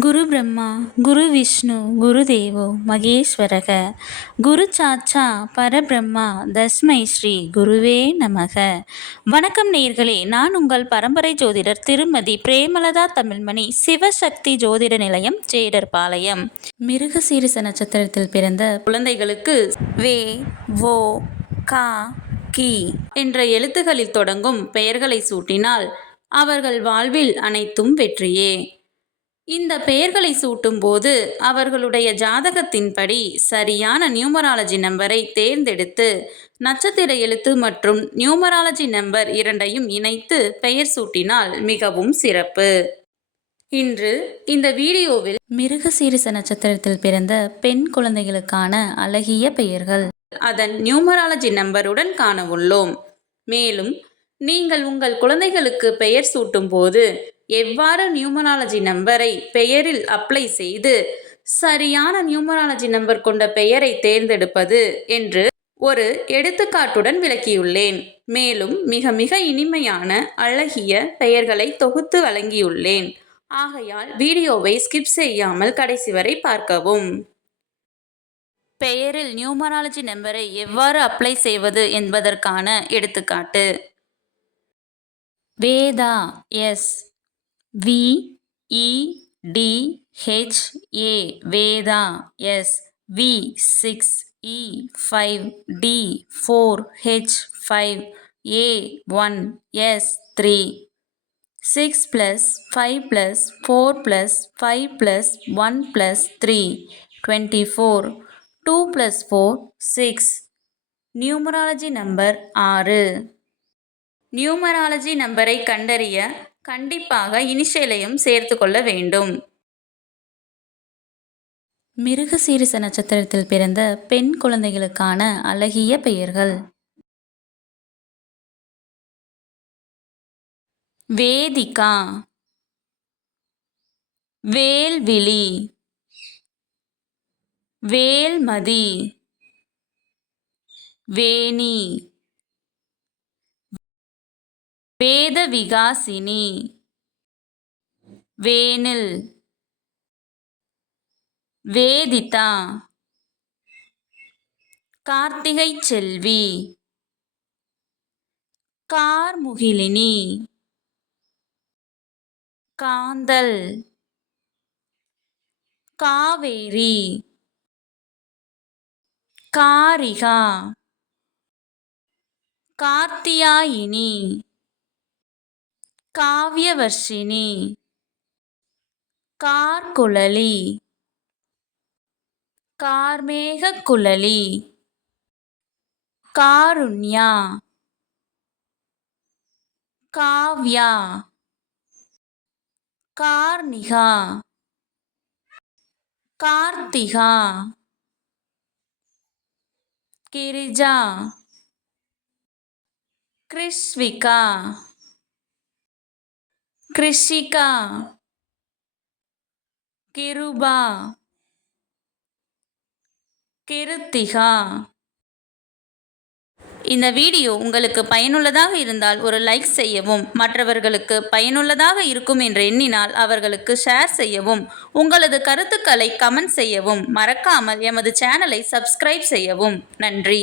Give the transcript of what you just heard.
குரு பிரம்மா குரு விஷ்ணு குரு தேவோ மகேஸ்வரக. குரு சாச்சா பரபிரம்மா தஸ்மை ஸ்ரீ குருவே நமக. வணக்கம் நேர்களே நான் உங்கள் பரம்பரை ஜோதிடர் திருமதி பிரேமலதா தமிழ்மணி சிவசக்தி ஜோதிட நிலையம் ஜேடர்பாளையம் மிருகசீரிச நட்சத்திரத்தில் பிறந்த குழந்தைகளுக்கு வே வோ கா கி என்ற எழுத்துகளில் தொடங்கும் பெயர்களை சூட்டினால் அவர்கள் வாழ்வில் அனைத்தும் வெற்றியே. இந்த பெயர்களை சூட்டும்போது அவர்களுடைய ஜாதகத்தின்படி சரியான நியூமராலஜி நம்பரை தேர்ந்தெடுத்து நட்சத்திர எழுத்து மற்றும் நியூமராலஜி நம்பர் இரண்டையும் இணைத்து பெயர் சூட்டினால் மிகவும் சிறப்பு. இன்று இந்த வீடியோவில் மிருகசீரிச நட்சத்திரத்தில் பிறந்த பெண் குழந்தைகளுக்கான அழகிய பெயர்கள் அதன் நியூமராலஜி நம்பருடன் காண உள்ளோம். மேலும் நீங்கள் உங்கள் குழந்தைகளுக்கு பெயர் சூட்டும்போது எவ்வாறு நியூமராலஜி நம்பரை பெயரில் அப்ளை செய்து சரியான நியூமராலஜி நம்பர் கொண்ட பெயரை தேர்ந்தெடுப்பது என்று ஒரு எடுத்துக்காட்டுடன் விளக்கியுள்ளேன். மேலும் மிக மிக இனிமையான அழகிய பெயர்களை தொகுத்து வழங்கியுள்ளேன். ஆகையால் வீடியோவை ஸ்கிப் செய்யாமல் கடைசி வரை பார்க்கவும். பெயரில் நியூமராலஜி நம்பரை எவ்வாறு அப்ளை செய்வது என்பதற்கான எடுத்துக்காட்டு. Vedha S. V E D H A Vedha S V six E five D four H five A one S three six plus five plus four plus five plus one plus three twenty four two plus four six numerology number ஆறு. Numerology நம்பரை கண்டறிய கண்டிப்பாக இனிஷியலையும் சேர்த்து கொள்ள வேண்டும். மிருகசீரிச நட்சத்திரத்தில் பிறந்த பெண் குழந்தைகளுக்கான அழகிய பெயர்கள். வேதிகா. வேல்விழி. வேல்மதி. வேணி. வேதவிகாசினி வேனில் வேதிதா. கார்த்திகை செல்வி. கார்முகிலினி. காந்தல். காவேரி. காரிகா. கார்த்தியாயினி. காவியவர்ஷினி. கார்குழலி. கார்மேகக்குழலி காருண்யா. காவ்யா. கார்னிகா. கார்த்திகா. கிரிஜா. கிருஷ்விகா கிருஷிகா கிருபா கிருத்திகா. இந்த வீடியோ உங்களுக்கு பயனுள்ளதாக இருந்தால் ஒரு லைக் செய்யவும் மற்றவர்களுக்கு பயனுள்ளதாக இருக்கும் என்று எண்ணினால் அவர்களுக்கு ஷேர் செய்யவும் உங்களது கருத்துக்களை கமெண்ட் செய்யவும் மறக்காமல் எமது சேனலை சப்ஸ்கிரைப் செய்யவும். நன்றி.